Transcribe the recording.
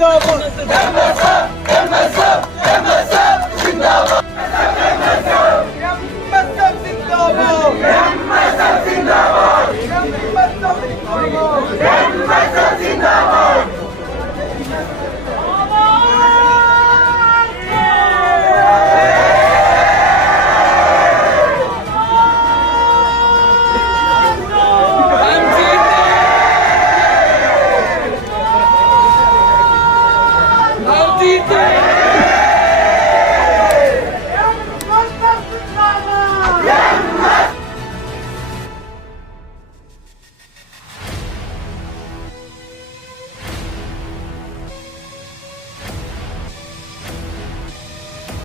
জিন্দাবাদ 있다.